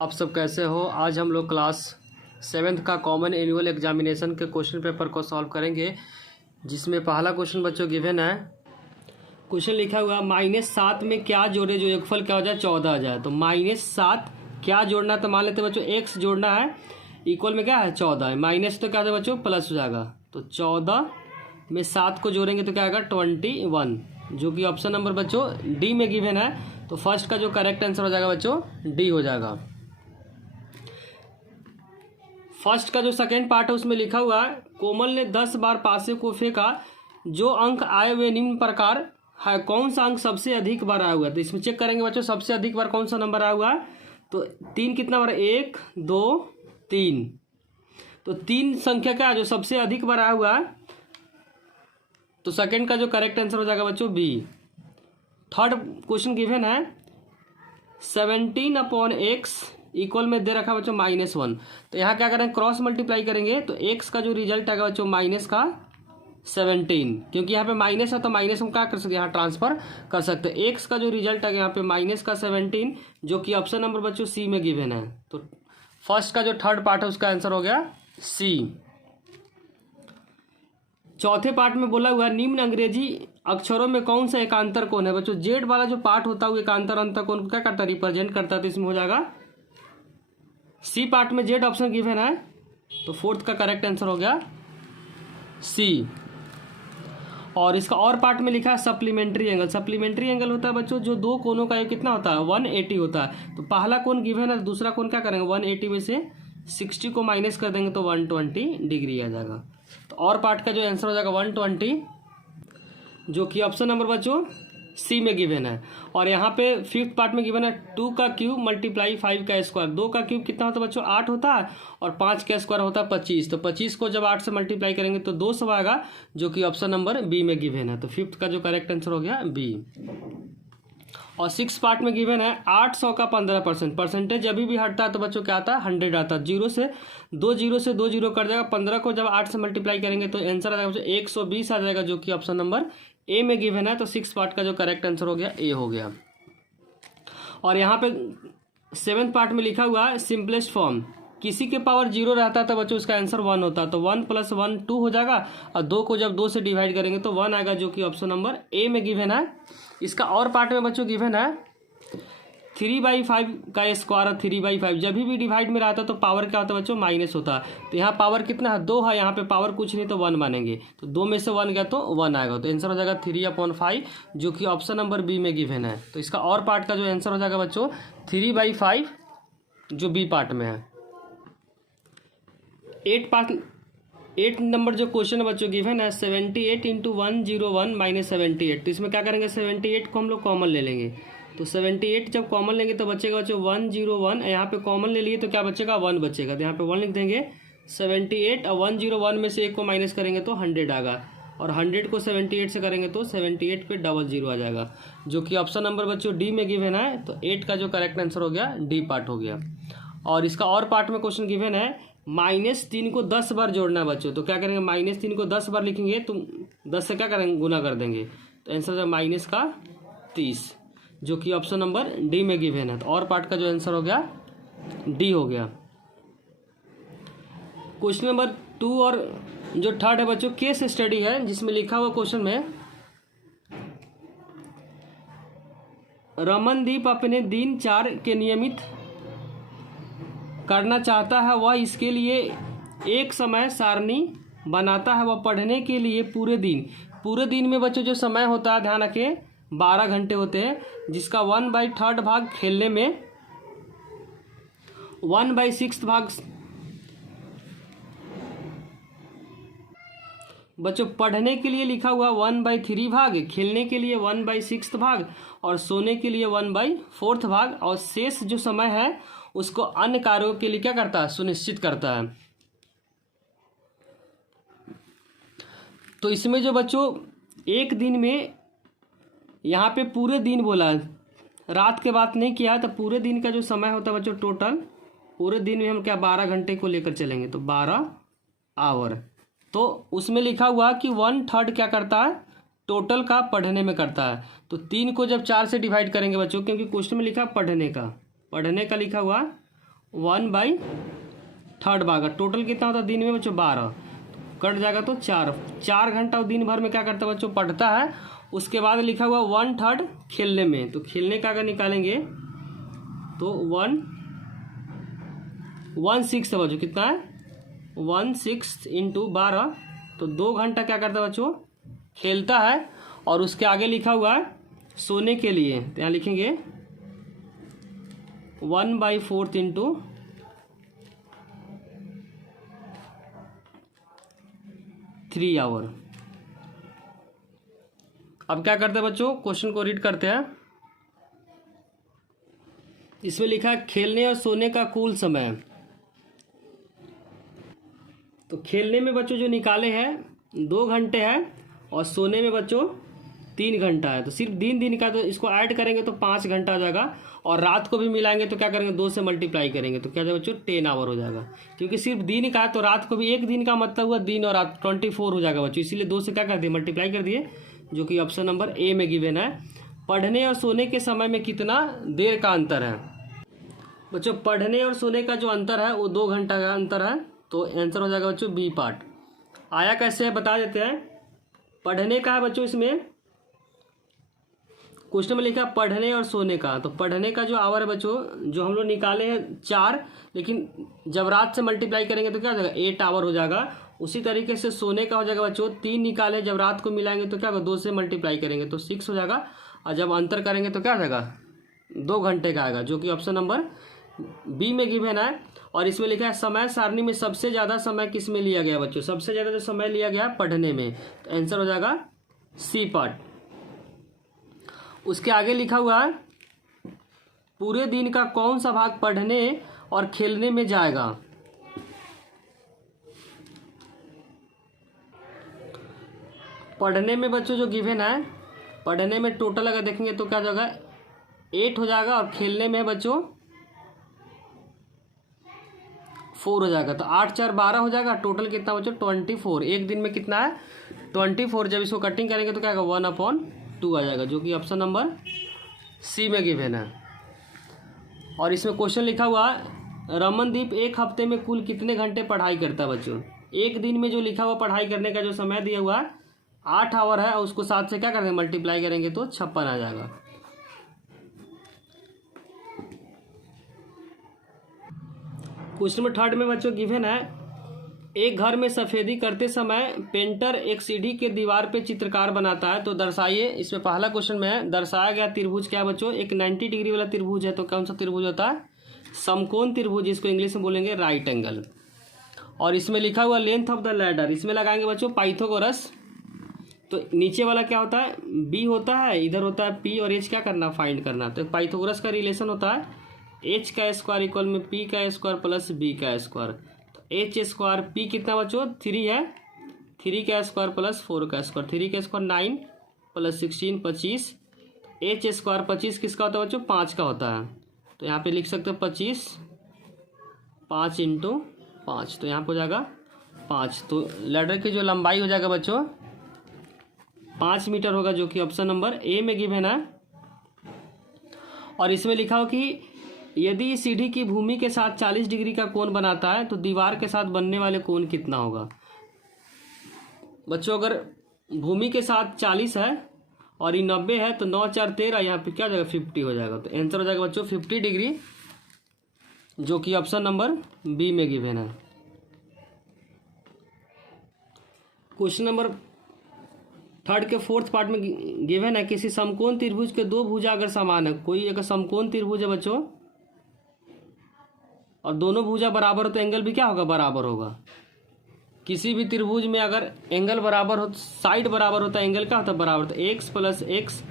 आप सब कैसे हो। आज हम लोग क्लास 7th का कॉमन एनुअल एग्जामिनेशन के क्वेश्चन पेपर को सॉल्व करेंगे, जिसमें पहला क्वेश्चन बच्चों गिवन है। क्वेश्चन लिखा हुआ -7 में क्या जोड़े जो योगफल क्या हो जाए 14 आ जाए। तो -7 क्या जोड़ना है, तो मान लेते बच्चों x जोड़ना है, इक्वल में क्या है 14 है, माइनस तो क्या है बच्चों प्लस हो जाएगा। तो 14 में 7 को जोड़ेंगे तो क्या आएगा 21, जो कि ऑप्शन नंबर बच्चों डी में गिवन है। तो फर्स्ट का जो करेक्ट आंसर हो जाएगा बच्चों डी हो जाएगा। फर्स्ट का जो सेकेंड पार्ट है उसमें लिखा हुआ है कोमल ने 10 बार पासे को फेंका, जो अंक आए वे निम्न प्रकार है, कौन सा अंक सबसे अधिक बार आया हुआ है। तो इसमें चेक करेंगे बच्चों सबसे अधिक बार कौन सा नंबर आया हुआ है। तो 3 कितना बार, 1 2 3। तो 3 संख्या क्या है जो सबसे अधिक बार आया हुआ है। तो सेकेंड का जो करेक्ट आंसर हो जाएगा बच्चों बी। थर्ड क्वेश्चन गिवन है 17/x इक्वल में दे रखा बच्चों -1। तो यहाँ क्या करेंगे क्रॉस मल्टीप्लाई करेंगे, तो x का जो रिजल्ट आएगा बच्चों माइनस का 17, क्योंकि यहाँ पे माइनस है तो माइनस हम क्या कर सकते हैं यहाँ ट्रांसफर कर सकते हैं। x का जो रिजल्ट आएगा यहाँ पे माइनस का 17, जो कि ऑप्शन नंबर बच्चों सी में गिवन है। तो फर्स्ट का जो थर्ड पार्ट है उसका आंसर हो गया सी। चौथे पार्ट में बोला हुआ निम्न अंग्रेजी अक्षरों में कौन सा एकांतर कोण है। बच्चों जेड वाला जो पार्ट होता है वो एकांतर अंतर कोण को क्या करता है रिप्रेजेंट करता है, तो इसमें हो जाएगा सी पार्ट में जेड ऑप्शन गिवन है। तो फोर्थ का करेक्ट आंसर हो गया सी। और इसका और पार्ट में लिखा है सप्लीमेंट्री एंगल। सप्लीमेंट्री एंगल होता है बच्चों जो दो कोनों का कितना होता है 180 होता है। तो पहला कोण गिवन है, दूसरा कोण क्या करेंगे 180 में से 60 को माइनस कर देंगे तो 120 डिग्री आ जाएगा। तो और पार्ट का जो आंसर हो जाएगा 120, जो कि ऑप्शन नंबर बच्चों सी में गिवन है। और यहाँ पे फिफ्थ पार्ट में गिवन है 2 का क्यूब मल्टीप्लाई 5 का स्क्वायर। 2 का क्यूब कितना होता है बच्चों 8 होता है, और 5 का स्क्वायर होता है 25। तो 25 को जब 8 से मल्टीप्लाई करेंगे तो 200 आएगा, जो कि ऑप्शन नंबर बी में गिवन है। तो फिफ्थ का जो करेक्ट आंसर हो गया बी। और सिक्स पार्ट में गिवन है 800 का 15%। परसेंटेज अभी भी हटता है तो बच्चों क्या आता है 100 आता है। 0 से 2 जीरो कट जाएगा। 15 को जब 8 से मल्टीप्लाई करेंगे तो आंसर आ जाएगा 120 आ जाएगा, जो कि ऑप्शन नंबर ए में गिवन है। तो सिक्स पार्ट का जो करेक्ट आंसर हो गया ए हो गया। और यहाँ पे सेवेंथ पार्ट में लिखा हुआ है सिंपलेस्ट फॉर्म, किसी के पावर 0 रहता है तो बच्चों उसका आंसर 1 होता है। तो 1 + 1 2 हो जाएगा, और 2 को जब 2 से डिवाइड करेंगे तो 1 आएगा, जो कि ऑप्शन नंबर ए में गिवन है। इसका और पार्ट में बच्चों गिवन है 3/5 का स्क्वायर और 3/5 जब भी डिवाइड में रहता है तो पावर क्या होता है बच्चों माइनस होता है। तो यहाँ पावर कितना है 2 है, यहाँ पे पावर कुछ नहीं तो 1 मानेंगे। तो 2 में से 1 गया तो 1 आएगा। तो आंसर हो जाएगा 3/5, जो कि ऑप्शन नंबर बी में गिवन है। तो इसका और पार्ट का जो आंसर हो जाएगा बच्चों 3/5, जो बी पार्ट में है। 8 नंबर जो क्वेश्चन है बच्चों गिवन है 78 × 101 - 78। तो इसमें क्या करेंगे 78 को हम लोग कॉमन ले लेंगे। तो 78 जब कॉमन लेंगे तो बचेगा बच्चों 101, यहाँ पे कॉमन ले लिए तो क्या बचेगा 1 बचेगा। तो यहाँ पे 1 लिख देंगे। 78 और 101 में से 1 को माइनस करेंगे तो 100 आएगा, और 100 को 78 से करेंगे तो 78 पे 00 आ जाएगा, जो कि ऑप्शन नंबर बच्चों डी में गिवन है। तो 8 का जो करेक्ट आंसर हो गया डी पार्ट हो गया। और इसका और पार्ट में क्वेश्चन गिवन है -3 को 10 बार जोड़ना है बच्चों। तो क्या करेंगे -3 को 10 बार लिखेंगे तो 10 से क्या करेंगे गुना कर देंगे। तो आंसर हो जाएगा -30, जो कि ऑप्शन नंबर डी में गिवन है। तो और पार्ट का जो आंसर हो गया डी हो गया। क्वेश्चन नंबर 2 और जो थर्ड है बच्चों केस स्टडी है, जिसमें लिखा हुआ क्वेश्चन में रमनदीप अपने दिन 4 के नियमित करना चाहता है। वह इसके लिए एक समय सारणी बनाता है। वह पढ़ने के लिए पूरे दिन में बच्चों जो समय होता है ध्यान रखें 12 घंटे होते हैं, जिसका 1/3 भाग खेलने में, 1/6 भाग बच्चों पढ़ने के लिए लिखा हुआ 1/3 भाग, खेलने के लिए 1/6 भाग, और सोने के लिए 1/4 भाग, और शेष जो समय है उसको अन्य कार्यों के लिए क्या करता है सुनिश्चित करता है। तो इसमें जो बच्चों एक दिन में यहाँ पे पूरे दिन बोला, रात के बात नहीं किया, तो पूरे दिन का जो समय होता है बच्चों टोटल पूरे दिन में हम क्या 12 घंटे को लेकर चलेंगे तो 12 आवर। तो उसमें लिखा हुआ कि 1/3 क्या करता है टोटल का पढ़ने में करता है। तो 3 को जब 4 से डिवाइड करेंगे बच्चों, क्योंकि क्वेश्चन में लिखा पढ़ने का लिखा हुआ 1/3 भागा। टोटल कितना होता है दिन में बच्चों 12, कट जाएगा तो 4 घंटा दिन भर में क्या करता है बच्चों पढ़ता है। उसके बाद लिखा हुआ 1/3 खेलने में, तो खेलने का अगर निकालेंगे तो 1/6 है बच्चों, कितना है 1/6 इंटू 12, तो 2 घंटा क्या करता है बच्चों खेलता है। और उसके आगे लिखा हुआ है सोने के लिए, तो यहाँ लिखेंगे 1/4 इंटू 3 आवर। अब क्या करते हैं बच्चों, क्वेश्चन को रीड करते हैं। इसमें लिखा है खेलने और सोने का कुल समय। तो खेलने में बच्चों जो निकाले हैं 2 घंटे है और सोने में बच्चों 3 घंटा है। तो सिर्फ दिन का, तो इसको ऐड करेंगे तो 5 घंटा हो जाएगा। और रात को भी मिलाएंगे तो क्या करेंगे 2 से मल्टीप्लाई करेंगे तो क्या जाएगा बच्चों 10 आवर हो जाएगा। क्योंकि सिर्फ दिन का है तो रात को भी एक दिन का मतलब हुआ दिन और रात 24 हो जाएगा बच्चों, इसीलिए 2 से क्या कर दिए मल्टीप्लाई कर दिए, जो कि ऑप्शन नंबर ए में गिवन है। पढ़ने और सोने के समय में कितना देर का अंतर है बच्चों, पढ़ने और सोने का जो अंतर है वो 2 घंटा का अंतर है। तो आंसर हो जाएगा बच्चों बी पार्ट। आया कैसे है बता देते हैं। पढ़ने का है बच्चों, इसमें क्वेश्चन में लिखा है पढ़ने और सोने का। तो पढ़ने का जो आवर है बच्चों जो हम लोग निकाले हैं 4, लेकिन जब रात से मल्टीप्लाई करेंगे तो क्या हो जाएगा 8 आवर हो जाएगा। उसी तरीके से सोने का हो जाएगा बच्चों 3 निकाले, जब रात को मिलाएंगे तो क्या होगा 2 से मल्टीप्लाई करेंगे तो 6 हो जाएगा। और जब अंतर करेंगे तो क्या हो जाएगा 2 घंटे का आएगा, जो कि ऑप्शन नंबर बी में गिवन है। और इसमें लिखा है समय सारणी में सबसे ज़्यादा समय किस में लिया गया बच्चों, सबसे ज़्यादा जो समय लिया गया पढ़ने में, तो आंसर हो जाएगा सी पार्ट। उसके आगे लिखा हुआ है पूरे दिन का कौन सा भाग पढ़ने और खेलने में जाएगा। पढ़ने में बच्चों जो गिवन है, पढ़ने में टोटल अगर देखेंगे तो क्या जाएगा 8 हो जाएगा, और खेलने में बच्चों 4 हो जाएगा। तो 8 4 12 हो जाएगा, टोटल कितना बच्चों 24। एक दिन में कितना है 24। जब इसको कटिंग करेंगे तो क्या होगा 1/2 आ जाएगा, जो कि ऑप्शन नंबर सी में गिवन है। और इसमें क्वेश्चन लिखा हुआ रमनदीप एक हफ्ते में कुल कितने घंटे पढ़ाई करता है बच्चों। एक दिन में जो लिखा हुआ पढ़ाई करने का जो समय दिया हुआ 8 आवर है, और उसको 7 से क्या करेंगे मल्टीप्लाई करेंगे तो 56 आ जाएगा। क्वेश्चन नंबर 3 में बच्चों गिवन है एक घर में सफेदी करते समय पेंटर एक सीढ़ी के दीवार पे चित्रकार बनाता है, तो दर्शाइए। इसमें पहला क्वेश्चन में है दर्शाया गया त्रिभुज क्या है बच्चों, एक 90 डिग्री वाला त्रिभुज है। तो कौन सा त्रिभुज होता है समकोण त्रिभुज, इसको इंग्लिश में बोलेंगे राइट एंगल। और इसमें लिखा हुआ लेंथ ऑफ द लैडर, इसमें लगाएंगे बच्चों पाइथागोरस। तो नीचे वाला क्या होता है बी होता है, इधर होता है पी, और एच क्या करना फाइंड करना। तो पाइथागोरस का रिलेशन होता है एच का स्क्वायर इक्वल में पी का स्क्वायर प्लस बी का स्क्वायर। तो एच स्क्वायर पी कितना बच्चों 3 है, 3 का स्क्वायर प्लस 4 का स्क्वायर, 3 का स्क्वायर 9 प्लस 16 25। एच स्क्वायर 25 किसका होता है बच्चों 5 का होता है। तो यहाँ पे लिख सकते हो 25 5 इंटू 5, तो यहाँ पे हो जाएगा 5। तो लैडर की जो लंबाई हो जाएगा बच्चों 5 मीटर होगा, जो कि ऑप्शन नंबर ए में गिवन है। और इसमें लिखा हो कि यदि सीढ़ी की भूमि के साथ 40 डिग्री का कोण बनाता है तो दीवार के साथ बनने वाले कोण कितना होगा। बच्चों अगर भूमि के साथ 40 है और ये 90 है तो 9 4 13, यहाँ पे क्या हो जाएगा 50 हो जाएगा। तो आंसर हो जाएगा बच्चों 50 डिग्री, जो कि ऑप्शन नंबर बी में गिवन है। क्वेश्चन नंबर 3 के 4th पार्ट में गिवन है किसी समकोण त्रिभुज के 2 भुजा अगर समान है। कोई अगर समकोण त्रिभुज है बच्चों और दोनों भुजा बराबर हो तो एंगल भी क्या होगा बराबर होगा। किसी भी त्रिभुज में अगर एंगल बराबर हो, साइड बराबर होता है, एंगल क्या होता है बराबर। तो x प्लस एक्स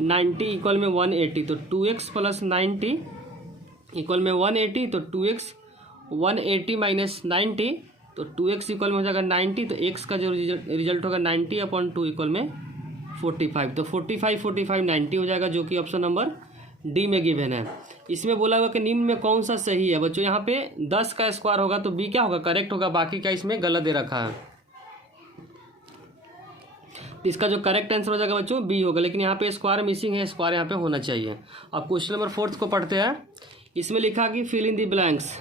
90 इक्वल में 180, तो 2x प्लस 90 इक्वल में 180, तो 2x 180 माइनस 90, तो 2x इक्वल में हो जाएगा 90। तो x का जो रिजल्ट होगा 90/2 इक्वल में 45। तो 45 45 90 हो जाएगा, जो कि ऑप्शन नंबर डी में गिवन है। इसमें बोला हुआ कि निम्न में कौन सा सही है बच्चों। यहाँ पे 10 का स्क्वायर होगा तो बी क्या होगा करेक्ट होगा, बाकी का इसमें गलत दे रखा है। इसका जो करेक्ट आंसर हो जाएगा बच्चों बी होगा, लेकिन यहाँ पे स्क्वायर मिसिंग है, स्क्वायर यहाँ पे होना चाहिए। अब क्वेश्चन नंबर 4 को पढ़ते हैं। इसमें लिखा कि फिल इन दी ब्लैंक्स।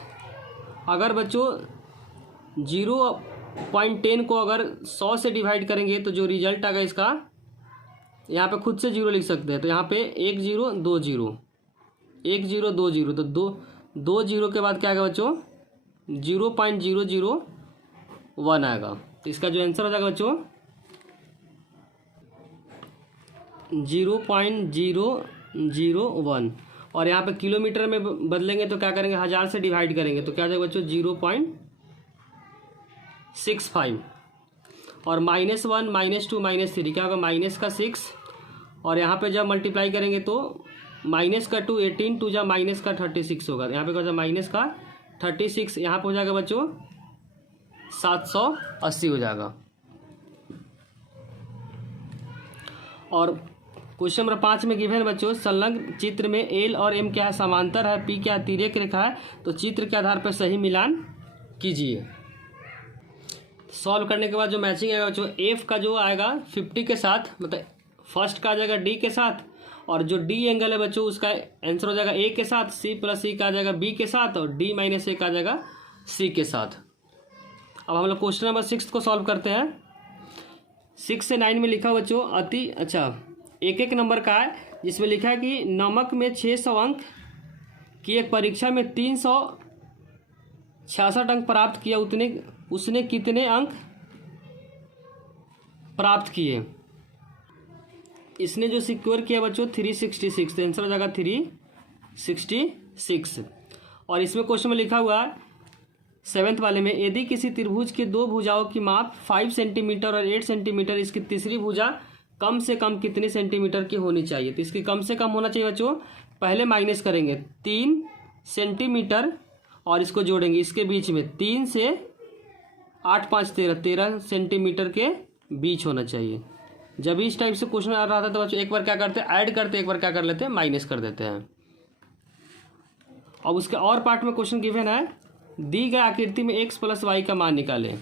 अगर बच्चों 0.10 को अगर 100 से डिवाइड करेंगे तो जो रिजल्ट आएगा इसका, यहाँ पे खुद से 0 लिख सकते हैं। तो यहाँ पे 1 0 2 0 1 0 2 0, तो दो 0 के बाद क्या आएगा बच्चों 0.001 आएगा। तो इसका जो आंसर हो जाएगा बच्चों 0.001। और यहाँ पे किलोमीटर में बदलेंगे तो क्या करेंगे 1000 से डिवाइड करेंगे तो क्या आ जाएगा बच्चों 0.65। और -1 -2 -3 क्या होगा -6। और यहाँ पे जब मल्टीप्लाई करेंगे तो -2 18 2 जा -36 होगा। यहाँ पे क्या होगा -36, यहाँ पे हो जाएगा बच्चों 780 हो जाएगा। और क्वेश्चन नंबर 5 में गिवन बच्चों संलग्न चित्र में एल और एम क्या है समांतर है, पी क्या है तिर्यक रेखा है, तो चित्र के आधार पर सही मिलान कीजिए। सॉल्व करने के बाद जो मैचिंग आएगा बच्चों एफ का जो आएगा 50 के साथ, मतलब फर्स्ट का आ जाएगा डी के साथ, और जो डी एंगल है बच्चों उसका आंसर हो जाएगा ए के साथ, सी प्लस सी का आ जाएगा बी के साथ, और डी माइनस ए का आ जाएगा सी के साथ। अब हम लोग क्वेश्चन नंबर 6 को सॉल्व करते हैं। 6 से 9 में लिखा बच्चों एक नंबर का है जिसमें लिखा है कि नमक में 600 अंक की एक परीक्षा में 366 अंक प्राप्त किया, उसने कितने अंक प्राप्त किए। इसने जो सिक्योर किया बच्चों 366, तो आंसर हो जाएगा 366। और इसमें क्वेश्चन में लिखा हुआ है 7th वाले में यदि किसी त्रिभुज के दो भुजाओं की माप 5 सेंटीमीटर और 8 सेंटीमीटर, इसकी तीसरी भुजा कम से कम कितने सेंटीमीटर की होनी चाहिए। तो इसकी कम से कम होना चाहिए बच्चों, पहले माइनस करेंगे 3 सेंटीमीटर और इसको जोड़ेंगे इसके बीच में 3 से 8 5 13 सेंटीमीटर के बीच होना चाहिए। जब इस टाइप से क्वेश्चन आ रहा था तो बच्चों एक बार क्या करते हैं ऐड करते हैं, एक बार क्या कर लेते हैं माइनस कर देते हैं। अब उसके और पार्ट में क्वेश्चन गिवन है दी गई आकृति में x प्लस वाई का मान निकालें।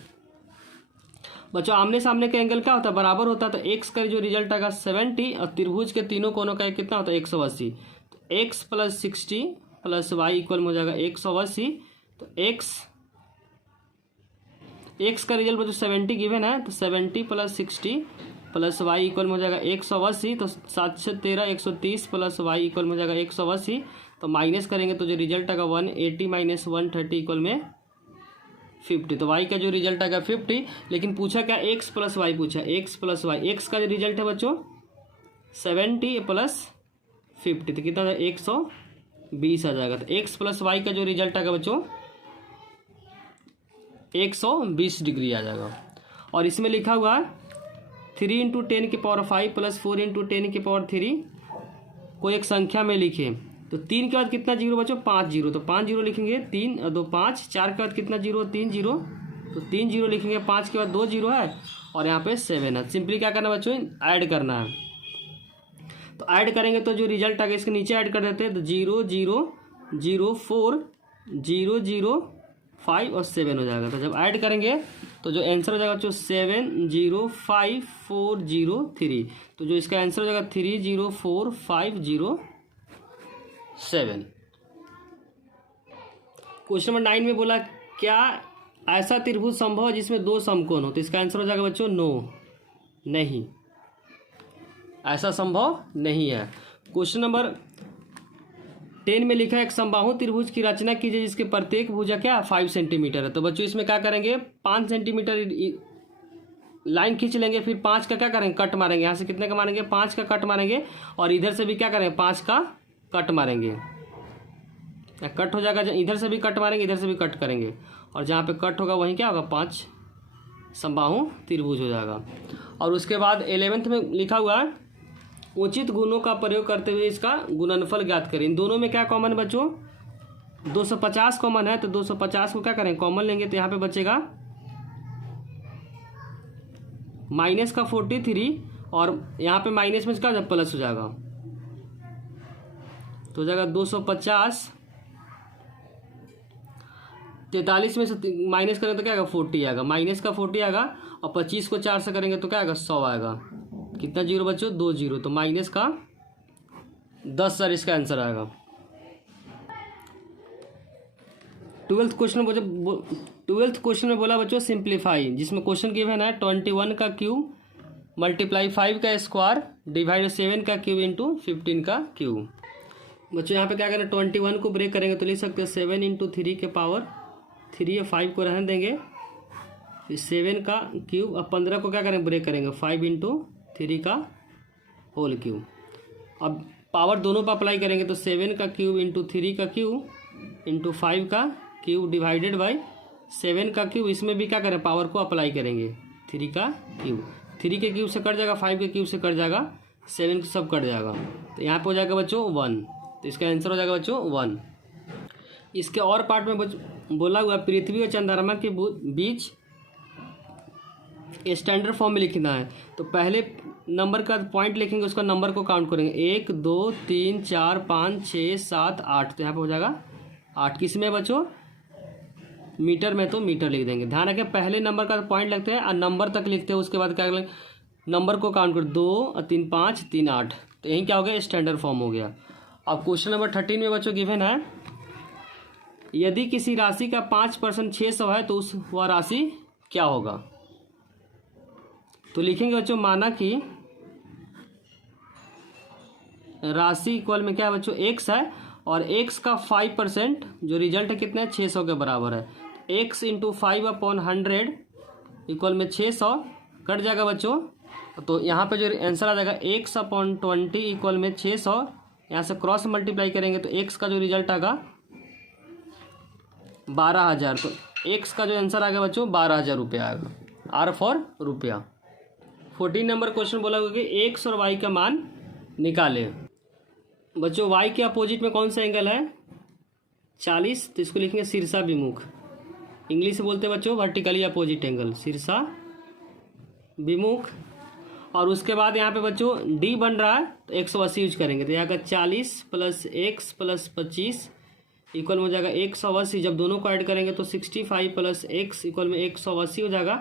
बच्चों आमने सामने का एंगल क्या होता है बराबर होता है, तो x का जो रिजल्ट आएगा 70 और त्रिभुज के तीनों कोनों का कितना होता है 180। तो x plus 60 plus y equal में हो जाएगा 180। तो x का रिजल्ट बच्चों 70 गिवन है, तो 70 प्लस 60 प्लस वाई इक्वल में हो जाएगा 180। तो 7 से 13 130 प्लस वाई इक्वल में हो जाएगा 180। तो माइनस करेंगे तो जो रिजल्ट आएगा 180 माइनस 130 इक्वल में 50। तो y का जो रिजल्ट आएगा 50। लेकिन पूछा क्या x प्लस वाई पूछा, x प्लस वाई। x का जो रिजल्ट है बच्चों 70 प्लस 50 तो कितना 120 आ जाएगा। तो x प्लस वाई का जो रिजल्ट आएगा बच्चों 120 डिग्री आ जाएगा। और इसमें लिखा हुआ 3 × 10 की पावर 5 प्लस 4 × 10 की पावर 3 को एक संख्या में लिखे। तो 3 के बाद कितना जीरो बच्चों 5 जीरो, तो 5 जीरो लिखेंगे 3 और 2 5। 4 के बाद कितना जीरो 3 जीरो, तो 3 जीरो लिखेंगे। 5 के बाद 2 जीरो है और यहाँ पे 7 है। सिंपली क्या करना बच्चों ऐड करना है। तो ऐड करेंगे तो जो रिजल्ट आएगा इसके नीचे ऐड कर देते हैं। तो 0 0 0 4 0 0 5 और 7 हो जाएगा। तो जब ऐड करेंगे तो जो आंसर हो जाएगा बच्चों 705403। तो जो इसका आंसर हो जाएगा 304507। क्वेश्चन नंबर 9 में बोला क्या ऐसा त्रिभुज संभव है जिसमें 2 समकोण हो। तो इसका आंसर हो जाएगा बच्चों नो, नहीं, ऐसा संभव नहीं है। क्वेश्चन नंबर 10 में लिखा है एक समबाहु त्रिभुज की रचना कीजिए जिसके प्रत्येक भुजा क्या 5 सेंटीमीटर है। तो बच्चों इसमें क्या करेंगे 5 सेंटीमीटर लाइन खींच लेंगे, फिर 5 का क्या करेंगे कट मारेंगे। यहाँ से कितने का मारेंगे 5 का कट मारेंगे, और इधर से भी क्या करेंगे 5 का कट मारेंगे। कट हो जाएगा, इधर से भी कट मारेंगे इधर से भी कट करेंगे, और जहाँ पे कट होगा वहीं क्या होगा 5 समबाहु त्रिभुज हो जाएगा। और उसके बाद 11th में लिखा हुआ है उचित गुणों का प्रयोग करते हुए इसका गुणनफल ज्ञात करें। इन दोनों में क्या कॉमन है बच्चों 250 कॉमन है। तो 250 को क्या करें कॉमन लेंगे, तो यहाँ पे बचेगा माइनस का 43 और यहाँ पे माइनस में क्या हो जाएगा प्लस हो जाएगा। तो हो जाएगा 250 43 में से माइनस करेंगे तो क्या आएगा 40 आएगा, माइनस का 40 आएगा, और 25 को 4 से करेंगे तो क्या आएगा 100 आएगा। कितना जीरो बच्चों 2 जीरो, तो माइनस का 10 सर इसका आंसर आएगा। ट्वेल्थ क्वेश्चन में बोला बच्चों सिंप्लीफाई, जिसमें क्वेश्चन गिवन है 21 का क्यूब मल्टीप्लाई 5 का स्क्वायर डिवाइड 7 का क्यूब इंटू 15 का क्यूब। बच्चों यहाँ पे क्या करें, 21 को ब्रेक करेंगे तो लिख सकते हैं 7 इंटू 3 के पावर 3 या 5 को रहने देंगे, फिर 7 का क्यूब, अब 15 को क्या करेंगे ब्रेक करेंगे 5 इंटू 3 का होल क्यूब। अब पावर दोनों पर अप्लाई करेंगे तो 7 का क्यूब इंटू 3 का क्यूब इंटू 5 का क्यूब डिवाइडेड बाई 7 का क्यूब, इसमें भी क्या करें पावर को अप्लाई करेंगे 3 का क्यूब, 3 के क्यूब से कट जाएगा, 5 के क्यूब से कट जाएगा, 7 सब कट जाएगा, तो यहाँ पे हो जाएगा बच्चों 1, तो इसका आंसर हो जाएगा बच्चों 1। इसके और पार्ट में बोला हुआ पृथ्वी और चंद्रमा के बीच स्टैंडर्ड फॉर्म में लिखना है, तो पहले नंबर का पॉइंट लिखेंगे, उसका नंबर को काउंट करेंगे 1 2 3 4 5 6 7 8, तो यहाँ पे हो जाएगा 8। किस में बच्चों, मीटर में, तो मीटर लिख देंगे। ध्यान रखें पहले नंबर का पॉइंट लगते हैं और नंबर तक लिखते हैं, उसके बाद क्या करेंगे नंबर को काउंट कर 2 3 5 3 8, तो यही क्या हो गया स्टैंडर्ड फॉर्म हो गया। अब क्वेश्चन नंबर 13 में बच्चों गिवन है यदि किसी राशि का 5% 600 है तो वह राशि क्या होगा। तो लिखेंगे बच्चों माना कि राशि इक्वल में क्या है बच्चों x है और x का 5% जो रिजल्ट है कितना है 600 के बराबर है, x इंटू 5/100 इक्वल में 600 कट जाएगा बच्चों, तो यहाँ पे जो आंसर आ जाएगा x/20 इक्वल में 600, यहाँ से क्रॉस मल्टीप्लाई करेंगे तो x का जो रिजल्ट आएगा 12,000, तो x का जो आंसर आ गया बच्चों 12,000 रुपया आएगा, R फॉर रुपया। 14 नंबर क्वेश्चन बोला हुआ कि x और y का मान निकाले। बच्चों y के अपोजिट में कौन सा एंगल है 40, तो इसको लिखेंगे शीर्षा विमुख, इंग्लिश से बोलते हैं बच्चों वर्टिकली अपोजिट एंगल, शीर्षा विमुख। और उसके बाद यहाँ पे बच्चों d बन रहा है तो 180 यूज करेंगे, तो यहाँ का 40 + x + 25 इक्वल में हो जाएगा 180, जब दोनों को ऐड करेंगे तो 65 + x इक्वल में 180 हो जाएगा,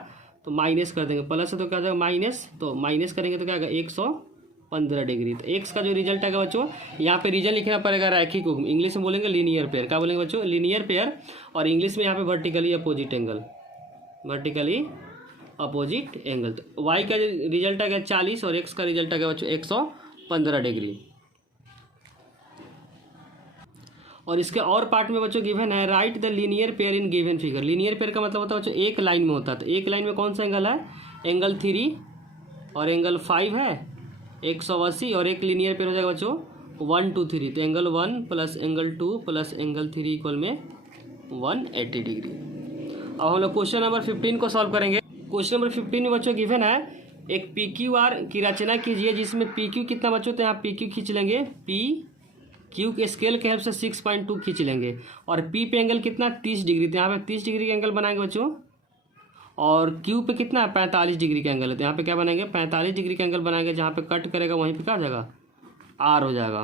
तो माइनस कर देंगे, प्लस है तो क्या हो जाएगा माइनस, तो माइनस करेंगे तो क्या आएगा 115 डिग्री। तो x का जो रिजल्ट आएगा बच्चों, यहाँ पे रीजन लिखना पड़ेगा रैखिक उग्म, इंग्लिश में बोलेंगे लीनियर पेयर, क्या बोलेंगे बच्चों लीनियर पेयर, और इंग्लिश में यहाँ पे vertically opposite angle, vertically opposite angle. तो y का रिजल्ट आ गया 40 और x का रिजल्ट आ गया बच्चों 115 डिग्री। और इसके और पार्ट में बच्चों गिवन है right the linear pair in given figure. Linear pair का मतलब होता है बच्चों एक लाइन में होता है, तो एक लाइन में कौन सा एंगल है, एंगल 3 और एंगल 5 है 180, और एक लीनियर पेयर हो जाएगा बच्चों 1 2 3, तो एंगल 1 + एंगल 2 + एंगल 3 इक्वल में 180 डिग्री। अब हम लोग क्वेश्चन नंबर 15 को सॉल्व करेंगे। क्वेश्चन नंबर 15 में बच्चों गिवन है एक PQR की रचना कीजिए जिसमें PQ कितना बच्चों, तो यहाँ PQ खींच लेंगे, PQ के स्केल के हेल्प से 6.2 खींच लेंगे, और P पे एंगल कितना 30 डिग्री, तो यहाँ पे 30 डिग्री का एंगल बनाएंगे बच्चों, और Q पे कितना है 45 डिग्री का एंगल है, तो यहाँ पे क्या बनाएंगे 45 डिग्री का एंगल बनाएंगे, जहाँ पे कट करेगा वहीं पे क्या हो जाएगा R हो जाएगा।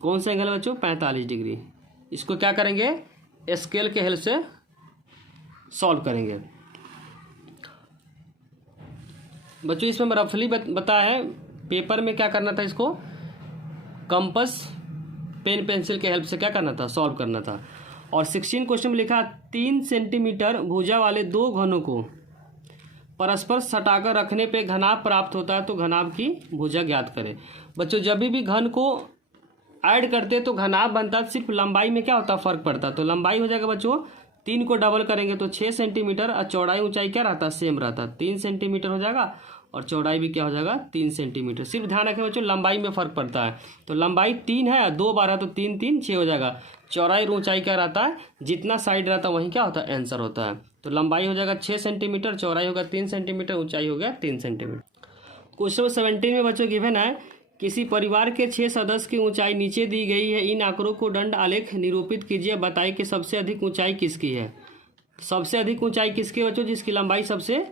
कौन सा एंगल है बच्चों 45 डिग्री। इसको क्या करेंगे स्केल के हेल्प से सॉल्व करेंगे बच्चों। इसमें रफली बताया है, पेपर में क्या करना था, इसको कंपास पेन पेंसिल के हेल्प से क्या करना था सॉल्व करना था। और 16 क्वेश्चन में लिखा 3 सेंटीमीटर भुजा वाले दो घनों को परस्पर सटाकर रखने पे घनाभ प्राप्त होता है, तो घनाभ की भुजा ज्ञात करें। बच्चों जब भी घन को ऐड करते तो घनाभ बनता है, सिर्फ लंबाई में क्या होता फर्क पड़ता, तो लंबाई हो जाएगा बच्चों 3 को डबल करेंगे तो 6 सेंटीमीटर, और चौड़ाई ऊंचाई क्या रहता है सेम रहता है 3 सेंटीमीटर हो जाएगा, और चौड़ाई भी क्या हो जाएगा 3 सेंटीमीटर। सिर्फ ध्यान रखें बच्चों लंबाई में फ़र्क पड़ता है, तो लंबाई 3 है 2 बार है तो 3 3 6 हो जाएगा। चौड़ाई और ऊंचाई क्या रहता है, जितना साइड रहता है वहीं क्या होता है आंसर होता है, तो लंबाई हो जाएगा 6 सेंटीमीटर, चौड़ाई होगा 3 सेंटीमीटर, ऊंचाई हो गया 3 सेंटीमीटर। क्वेश्चन 17 में बच्चों गिवन है किसी परिवार के 6 सदस्य की ऊंचाई नीचे दी गई है, इन आंकड़ों को दंड आलेख निरूपित कीजिए, बताइए कि सबसे अधिक ऊंचाई किसकी है। सबसे अधिक ऊंचाई किसकी बच्चों, जिसकी लंबाई सबसे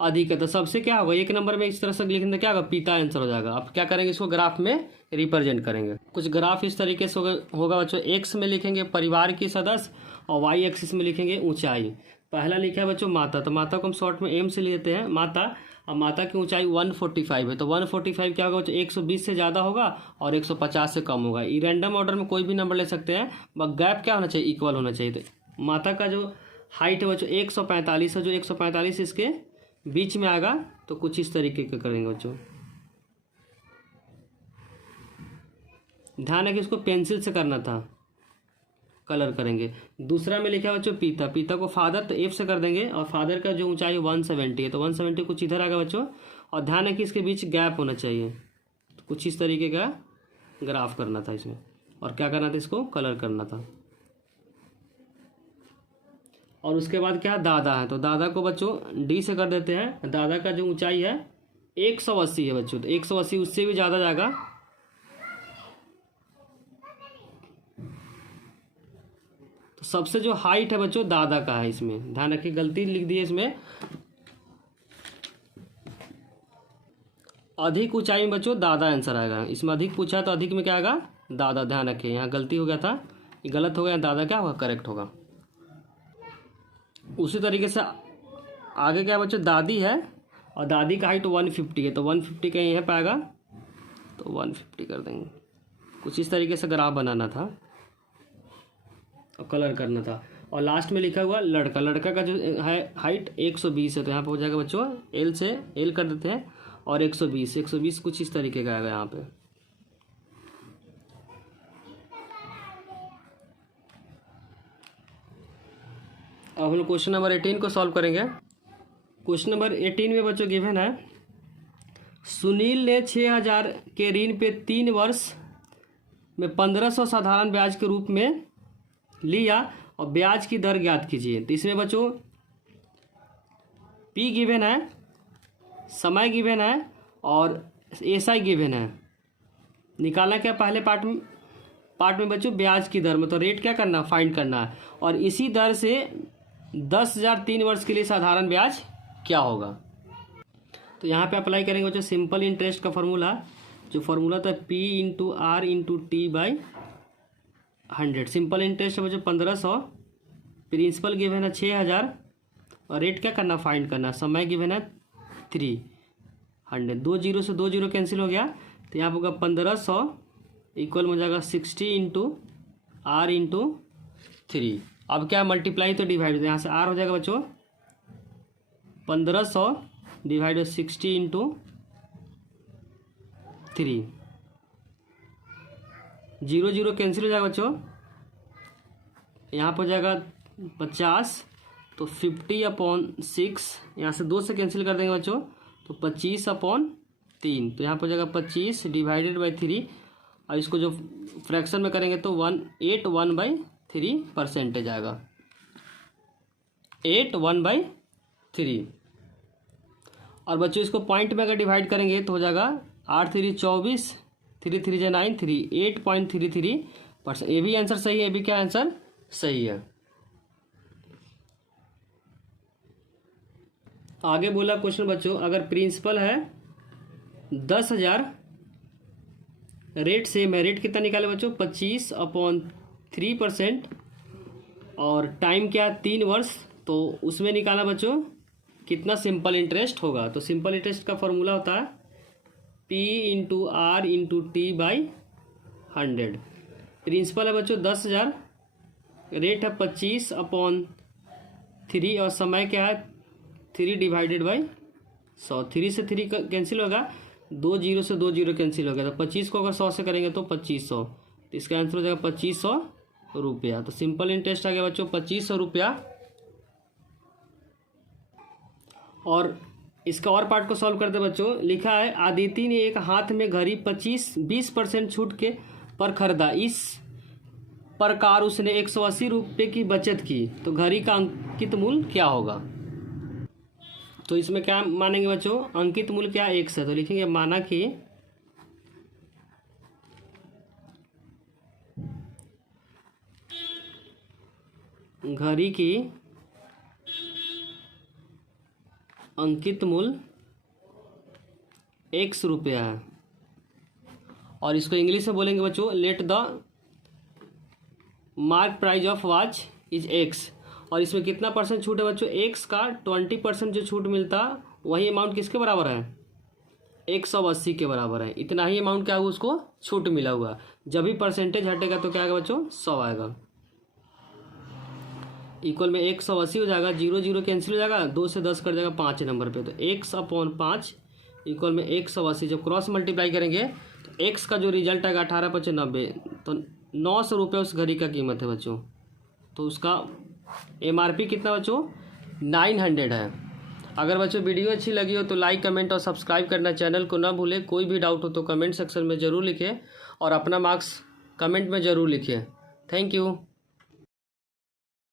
अधिक है, तो सबसे क्या होगा एक नंबर में इस तरह से लिखने क्या होगा पिता आंसर हो जाएगा। अब क्या करेंगे इसको ग्राफ में रिप्रेजेंट करेंगे। कुछ ग्राफ इस तरीके से होगा बच्चों, एक्स में लिखेंगे परिवार की सदस्य और वाई एक्सिस में लिखेंगे ऊंचाई। पहला लिखा है बच्चों माता, तो माता को हम शॉर्ट में एम से लेते हैं माता, अब माता की ऊंचाई 145 है, तो 145 क्या होगा बच्चों, 120 से ज़्यादा होगा और 150 से कम होगा। ये रैंडम ऑर्डर में कोई भी नंबर ले सकते हैं, बस गैप क्या होना चाहिए, इक्वल होना चाहिए। तो माता का जो हाइट है बच्चों 145 है, जो 145 इसके बीच में आएगा, तो कुछ इस तरीके का करेंगे बच्चों। ध्यान है कि इसको पेंसिल से करना था, कलर करेंगे। दूसरा में लिखा है बच्चों पिता, पिता को फादर तो एफ से कर देंगे, और फादर का जो ऊंचाई 170 है, तो 170 कुछ इधर आएगा बच्चों। और ध्यान है कि इसके बीच गैप होना चाहिए, तो कुछ इस तरीके का ग्राफ करना था इसमें, और क्या करना था, इसको कलर करना था। और उसके बाद क्या, दादा है, तो दादा को बच्चों डी से कर देते हैं। दादा का जो ऊंचाई है 180 है बच्चों, तो 180 उससे भी ज़्यादा जाएगा। तो सबसे जो हाइट है बच्चों दादा का है, इसमें ध्यान रखिए, गलती लिख दी है इसमें। अधिक ऊंचाई में बच्चों दादा आंसर आएगा, इसमें अधिक पूछा तो अधिक में क्या आएगा, दादा। ध्यान रखिए, यहाँ गलती हो गया था, ये गलत हो गया, दादा क्या होगा, करेक्ट होगा। उसी तरीके से आगे क्या बच्चों, दादी है, और दादी का हाइट 150 है, तो 150 का यहाँ पे आएगा, तो 150 कर देंगे। कुछ इस तरीके से ग्राफ बनाना था और कलर करना था। और लास्ट में लिखा हुआ लड़का, लड़का का जो है हाइट 120 है, तो यहाँ पे हो जाएगा बच्चों एल से एल कर देते हैं, और 120 कुछ इस तरीके का आएगा यहाँ पे। अब हम लोग क्वेश्चन नंबर 18 को सॉल्व करेंगे। क्वेश्चन नंबर 18 में बच्चों गिवन है, सुनील ने 6000 के ऋण पे 3 वर्ष में 1500 साधारण ब्याज के रूप में लिया और ब्याज की दर ज्ञात कीजिए। तो इसमें बच्चों पी गिवन है, समय गिवन है, और एसआई गिवन है। निकालना क्या, पहले पार्ट में बच्चों ब्याज की दर में, तो रेट क्या करना, फाइंड करना है। और इसी दर से 10,000 3 वर्ष के लिए साधारण ब्याज क्या होगा। तो यहाँ पे अप्लाई करेंगे बच्चों सिंपल इंटरेस्ट का फॉर्मूला, जो फॉर्मूला था P into R into T by 100। Simple interest है बच्चों 1500, प्रिंसिपल गिवन है 6000, और रेट क्या करना, फाइंड करना। समय गिवन है 300, 2 जीरो से 2 जीरो कैंसिल हो गया, तो यहाँ पर होगा 1500 इक्वल हो जाएगा 60 इंटू आर इंटू 3। अब क्या मल्टीप्लाई तो डिवाइड, यहाँ से आर हो जाएगा बच्चों 1500 डिवाइड 60 इंटू 3, 0 0 कैंसिल हो जाएगा बच्चों, यहाँ पर हो जाएगा 50, तो 50/6, यहाँ से 2 से कैंसिल कर देंगे बच्चों, तो 25/3, तो यहाँ पर हो जाएगा 25 डिवाइडेड बाई 3, और इसको जो फ्रैक्शन में करेंगे तो 1/3 आएगा, 8/1/3। और बच्चों इसको पॉइंट में अगर डिवाइड करेंगे तो हो जाएगा 8 3 24, 3 3 जा 9, 8.33%। ये भी आंसर सही है, ये भी क्या आंसर सही है। आगे बोला क्वेश्चन बच्चों, अगर प्रिंसिपल है 10,000, रेट सेम है, रेट कितना निकाले बच्चों 25/3%, और टाइम क्या 3 वर्ष, तो उसमें निकाला बच्चों कितना सिंपल इंटरेस्ट होगा। तो सिंपल इंटरेस्ट का फॉर्मूला होता है P into R into T by 100। Principal है बच्चों 10,000, रेट है 25/3, और समय क्या है 3 डिवाइडेड बाई 100। 3 से 3 कैंसिल होगा, 2 जीरो से 2 जीरो कैंसिल हो गया, तो 25 को अगर 100 से करेंगे तो 2500, तो इसका आंसर हो जाएगा 2500 रुपया। तो सिंपल इंटरेस्ट आ गया बच्चों 2500 रुपया। और इसका और पार्ट को सॉल्व करते बच्चों, लिखा है आदिति ने एक हाथ में घड़ी 20% छूट के पर खरीदा, इस प्रकार उसने 180 रुपये की बचत की, तो घड़ी का अंकित मूल्य क्या होगा। तो इसमें क्या मानेंगे बच्चों, अंकित मूल्य क्या 1 है, तो लिखेंगे माना कि घड़ी की अंकित मूल्य 1 रुपया है। और इसको इंग्लिश में बोलेंगे बच्चों, let the mark price of watch is X। और इसमें कितना परसेंट छूट है बच्चों, X का 20% जो छूट मिलता वही अमाउंट किसके बराबर है, 180 के बराबर है। इतना ही अमाउंट क्या हुआ उसको छूट मिला हुआ। जब भी परसेंटेज हटेगा तो क्या आएगा बच्चों, 100 आएगा। इक्वल में 180 हो जाएगा, 0 0 कैंसिल हो जाएगा, 2 से 10 कट जाएगा 5 नंबर पे, तो 1/5 इक्वल में 180। जब क्रॉस मल्टीप्लाई करेंगे तो x का जो रिजल्ट आएगा 18×5 = 90, तो 900 रुपये उस घड़ी का कीमत है बच्चों। तो उसका MRP कितना बच्चों, 900 है। अगर बच्चों वीडियो अच्छी लगी हो तो लाइक कमेंट और सब्सक्राइब करना चैनल को ना भूलें। कोई भी डाउट हो तो कमेंट सेक्शन में ज़रूर लिखें और अपना मार्क्स कमेंट में ज़रूर लिखिए। Thank you.